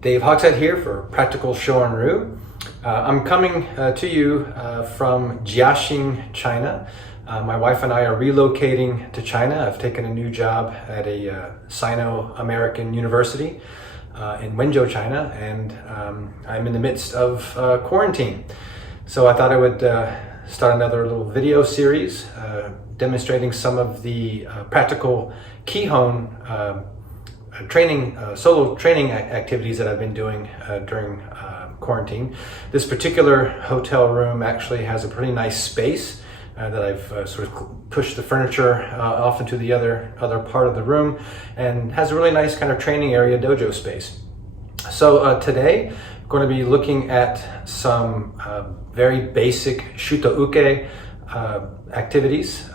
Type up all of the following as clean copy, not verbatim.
Dave Hogshead here for Practical Shorin-ryu. I'm coming to you from Jiaxing, China. My wife and I are relocating to China. I've taken a new job at a Sino-American university in Wenzhou, China, and I'm in the midst of quarantine. So I thought I would start another little video series demonstrating some of the practical Kihon solo training activities that I've been doing during quarantine. This particular hotel room actually has a pretty nice space that I've sort of pushed the furniture off into the other part of the room, and has a really nice kind of training area, dojo space. So today I'm going to be looking at some very basic Shuto Uke activities,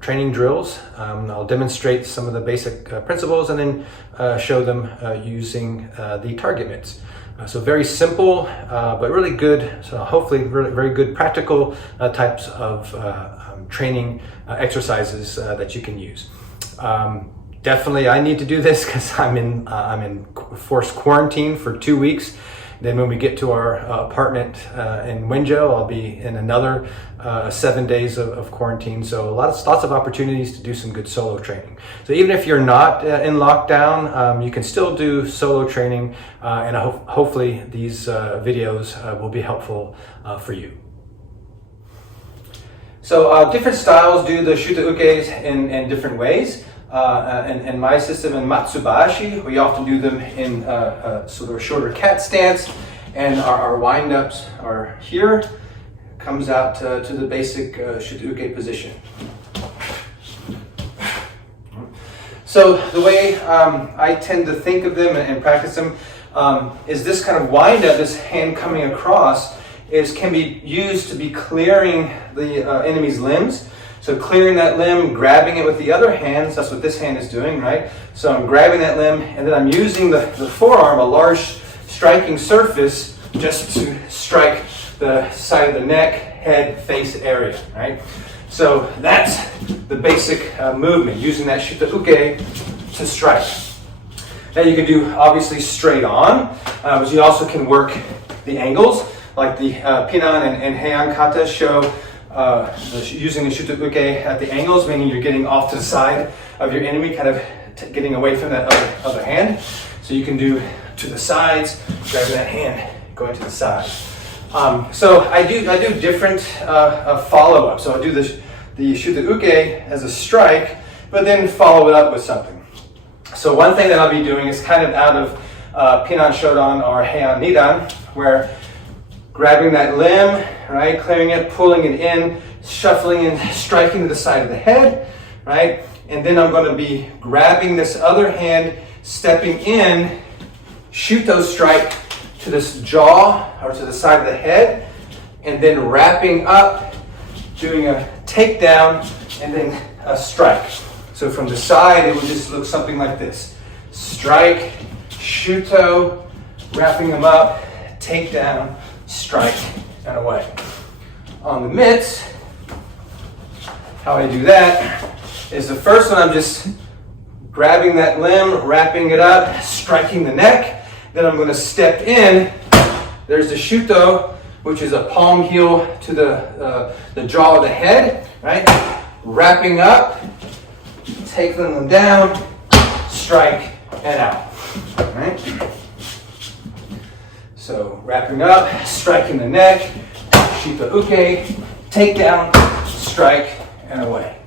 training drills. I'll demonstrate some of the basic principles and then show them using the target mitts. So very simple, but really good, so hopefully very good practical types of training exercises that you can use. Definitely I need to do this because I'm in forced quarantine for 2 weeks. Then when we get to our apartment in Wenzhou, I'll be in another 7 days of quarantine. So lots of opportunities to do some good solo training. So even if you're not in lockdown, you can still do solo training, and hopefully these videos will be helpful for you. So different styles do the Shuto Ukes in different ways. In my system in Matsubashi, we often do them in sort of a shorter cat stance, and our wind-ups are here, comes out to the basic Shuto Uke position. So the way I tend to think of them and practice them is this kind of wind-up, this hand coming across, can be used to be clearing the enemy's limbs. So clearing that limb, grabbing it with the other hand, that's what this hand is doing, right? So I'm grabbing that limb, and then I'm using the forearm, a large striking surface, just to strike the side of the neck, head, face area, right? So that's the basic movement, using that Shuto Uke to strike. Now you can do obviously straight on, but you also can work the angles, like the Pinan and Heian kata show. Using the Shuto Uke at the angles, meaning you're getting off to the side of your enemy, kind of getting away from that other hand. So you can do to the sides, grabbing that hand, going to the side. So I do different follow-up. So I do the Shuto Uke as a strike, but then follow it up with something. So one thing that I'll be doing is kind of out of Pinan Shodan or Heian Nidan, where grabbing that limb, right, clearing it, pulling it in, shuffling and striking to the side of the head, right? And then I'm going to be grabbing this other hand, stepping in, Shuto strike to this jaw or to the side of the head, and then wrapping up, doing a takedown, and then a strike. So from the side, it will just look something like this. Strike, Shuto, wrapping them up, takedown, strike, and away. On the mitts, how I do that is the first one, I'm just grabbing that limb, wrapping it up, striking the neck. Then I'm going to step in. There's the Shuto, which is a palm heel to the jaw of the head, right? Wrapping up, taking them down, strike, and out, right? So wrapping up, striking the neck, Shuto Uke, takedown, strike, and away.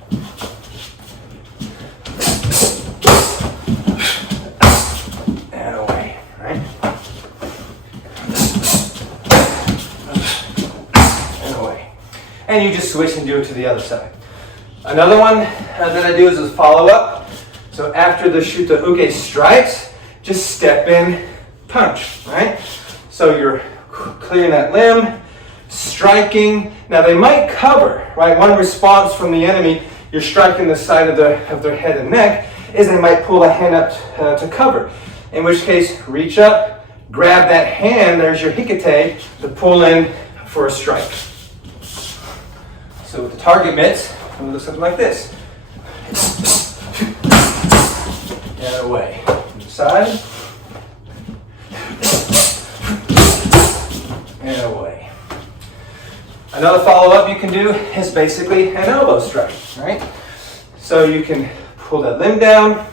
And away, right? And away. And you just switch and do it to the other side. Another one that I do is a follow-up. So after the Shuto Uke strikes, just step in, punch, right? So you're clearing that limb, striking. Now they might cover, right? One response from the enemy, you're striking the side of their head and neck, is they might pull the hand up to cover. In which case, reach up, grab that hand, there's your hikite, to pull in for a strike. So with the target mitts, it will look something like this. And away. Side. Another follow-up you can do is basically an elbow strike, right? So you can pull that limb down,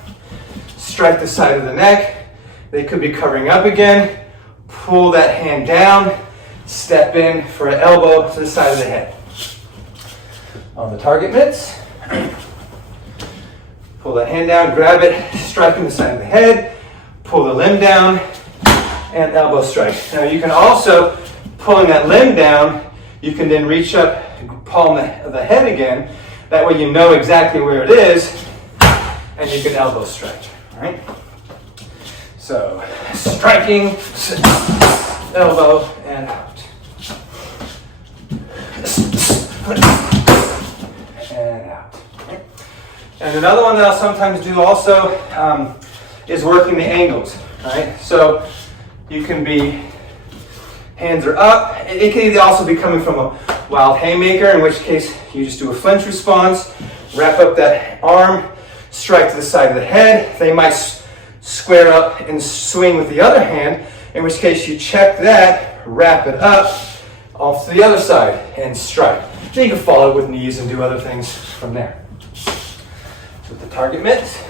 strike the side of the neck. They could be covering up again. Pull that hand down, step in for an elbow to the side of the head. On the target mitts, pull that hand down, grab it, striking the side of the head, pull the limb down, and elbow strike. Now you can also, pulling that limb down, you can then reach up, palm the head again. That way you know exactly where it is, and you can elbow strike, all right? So, striking, elbow, and out. And out. Okay. And another one that I'll sometimes do also is working the angles, right? So, you can be, hands are up. It can either also be coming from a wild haymaker, in which case you just do a flinch response, wrap up that arm, strike to the side of the head. They might square up and swing with the other hand, in which case you check that, wrap it up, off to the other side, and strike. Then you can follow with knees and do other things from there. So with the target mitts.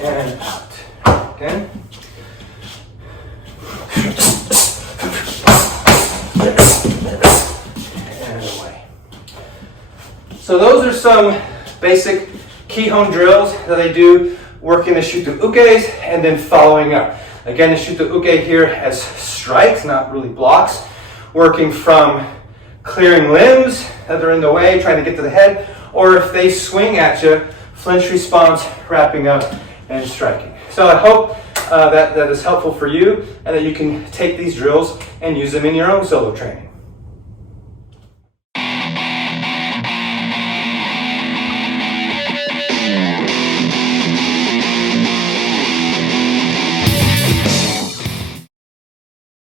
And out. Again. And away. So those are some basic Kihon drills that I do working the Shuto Ukes and then following up. Again, the Shuto Uke here has strikes, not really blocks, working from clearing limbs that are in the way, trying to get to the head, or if they swing at you, flinch response, wrapping up and striking. So I hope that is helpful for you and that you can take these drills and use them in your own solo training.